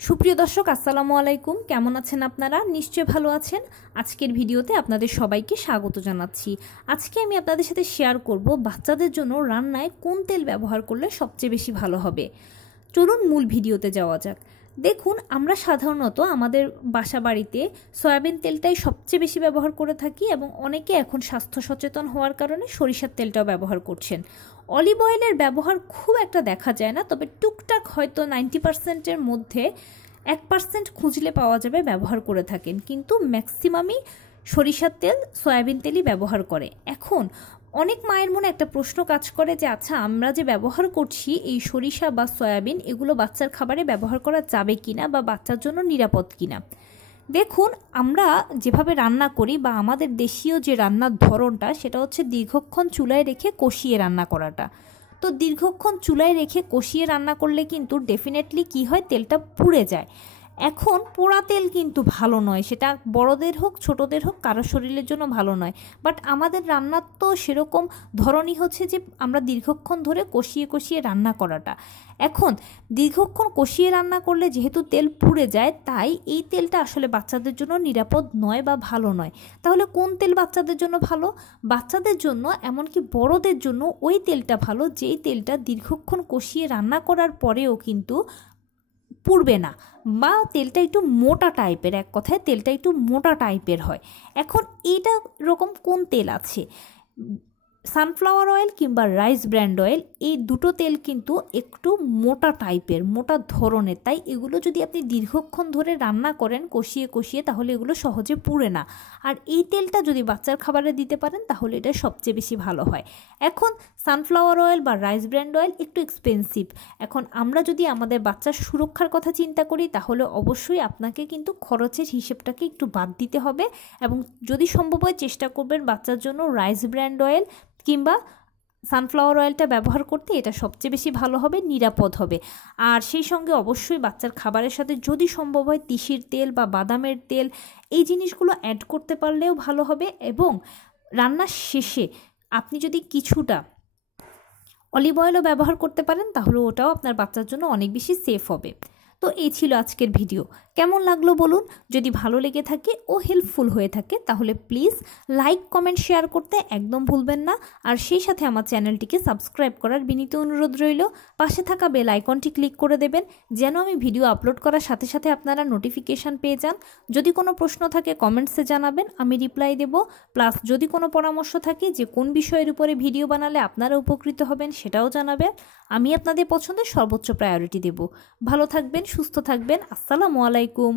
সুপ্রিয় দর্শক আসসালামু আলাইকুম, কেমন আছেন আপনারা? নিশ্চয়ই ভালো আছেন। আজকের ভিডিওতে আপনাদের সবাইকে স্বাগত জানাচ্ছি। আজকে আমি আপনাদের সাথে শেয়ার করব বাচ্চাদের জন্য রান্নায় কোন তেল ব্যবহার করলে সবচেয়ে বেশি ভালো হবে। চলুন মূল ভিডিওতে যাওয়া যাক। দেখুন, আমরা সাধারণত আমাদের বাসা বাড়িতে সয়াবিন তেলটাই সবচেয়ে বেশি ব্যবহার করে থাকি এবং অনেকে এখন স্বাস্থ্য সচেতন হওয়ার কারণে সরিষার তেলটাও ব্যবহার করছেন। অলিভ অয়েলের ব্যবহার খুব একটা দেখা যায় না, তবে টুকটাক হয়তো 90%-এর মধ্যে 1% খুঁজলে পাওয়া যাবে ব্যবহার করে থাকেন, কিন্তু ম্যাক্সিমামই সরিষার তেল সয়াবিন তেলই ব্যবহার করে। এখন অনেক মায়ের মনে একটা প্রশ্ন কাজ করে যে আচ্ছা, আমরা যে ব্যবহার করছি এই সরিষা বা সয়াবিন, এগুলো বাচ্চার খাবারে ব্যবহার করা যাবে কিনা বা বাচ্চার জন্য নিরাপদ কিনা। দেখুন, আমরা যেভাবে রান্না করি বা আমাদের দেশীয় যে রান্নার ধরনটা, সেটা হচ্ছে দীর্ঘক্ষণ চুলায় রেখে কষিয়ে রান্না করাটা। তো দীর্ঘক্ষণ চুলায় রেখে কষিয়ে রান্না করলে কিন্তু ডেফিনেটলি কি হয়, তেলটা পুড়ে যায়। এখন পোড়া তেল কিন্তু ভালো নয়, সেটা বড়দের হোক ছোটদের হোক, কারোর শরীরের জন্য ভালো নয়। বাট আমাদের রান্নার তো সেরকম ধরনই হচ্ছে যে আমরা দীর্ঘক্ষণ ধরে কষিয়ে কষিয়ে রান্না করাটা। এখন দীর্ঘক্ষণ কষিয়ে রান্না করলে যেহেতু তেল পুড়ে যায়, তাই এই তেলটা আসলে বাচ্চাদের জন্য নিরাপদ নয় বা ভালো নয়। তাহলে কোন তেল বাচ্চাদের জন্য ভালো? বাচ্চাদের জন্য, এমনকি বড়দের জন্য ওই তেলটা ভালো যেই তেলটা দীর্ঘক্ষণ কষিয়ে রান্না করার পরেও কিন্তু পুড়বে না, বা তেলটা একটু মোটা টাইপের, এক কথায় তেলটা একটু মোটা টাইপের হয়। এখন এইটা রকম কোন তেল আছে? সানফ্লাওয়ার অয়েল কিংবা রাইস ব্র্যান্ড অয়েল, এই দুটো তেল কিন্তু একটু মোটা টাইপের, মোটা ধরনের, তাই এগুলো যদি আপনি দীর্ঘক্ষণ ধরে রান্না করেন কষিয়ে কষিয়ে, তাহলে এগুলো সহজে পুড়ে না। আর এই তেলটা যদি বাচ্চার খাবারে দিতে পারেন তাহলে এটা সবচেয়ে বেশি ভালো হয়। এখন সানফ্লাওয়ার অয়েল বা রাইস ব্র্যান্ড অয়েল একটু এক্সপেন্সিভ। এখন আমরা যদি আমাদের বাচ্চার সুরক্ষার কথা চিন্তা করি, তাহলে অবশ্যই আপনাকে কিন্তু খরচের হিসেবটাকে একটু বাদ দিতে হবে এবং যদি সম্ভব হয় চেষ্টা করবেন বাচ্চার জন্য রাইস ব্র্যান্ড অয়েল কিংবা সানফ্লাওয়ার অয়েলটা ব্যবহার করতে। এটা সবচেয়ে বেশি ভালো হবে, নিরাপদ হবে। আর সেই সঙ্গে অবশ্যই বাচ্চার খাবারের সাথে যদি সম্ভব হয় তিসির তেল বা বাদামের তেল, এই জিনিসগুলো অ্যাড করতে পারলেও ভালো হবে। এবং রান্নার শেষে আপনি যদি কিছুটা অলিভ অয়েলও ব্যবহার করতে পারেন, তাহলে ওটাও আপনার বাচ্চার জন্য অনেক বেশি সেফ হবে। তো এই ছিল আজকের ভিডিও। কেমন লাগলো বলুন? যদি ভালো লেগে থাকে ও হেল্পফুল হয়ে থাকে তাহলে প্লিজ লাইক, কমেন্ট, শেয়ার করতে একদম ভুলবেন না। আর সেই সাথে আমার চ্যানেলটিকে সাবস্ক্রাইব করার বিনীত অনুরোধ রইল। পাশে থাকা বেল আইকনটি ক্লিক করে দেবেন যেন আমি ভিডিও আপলোড করার সাথে সাথে আপনারা নোটিফিকেশান পেয়ে যান। যদি কোনো প্রশ্ন থাকে কমেন্টসে জানাবেন, আমি রিপ্লাই দেব। প্লাস যদি কোনো পরামর্শ থাকে যে কোন বিষয়ের উপরে ভিডিও বানালে আপনারা উপকৃত হবেন, সেটাও জানাবেন। আমি আপনাদের পছন্দের সর্বোচ্চ প্রায়োরিটি দেব। ভালো থাকবেন, সুস্থ থাকবেন। আসসালামু আলাইকুম।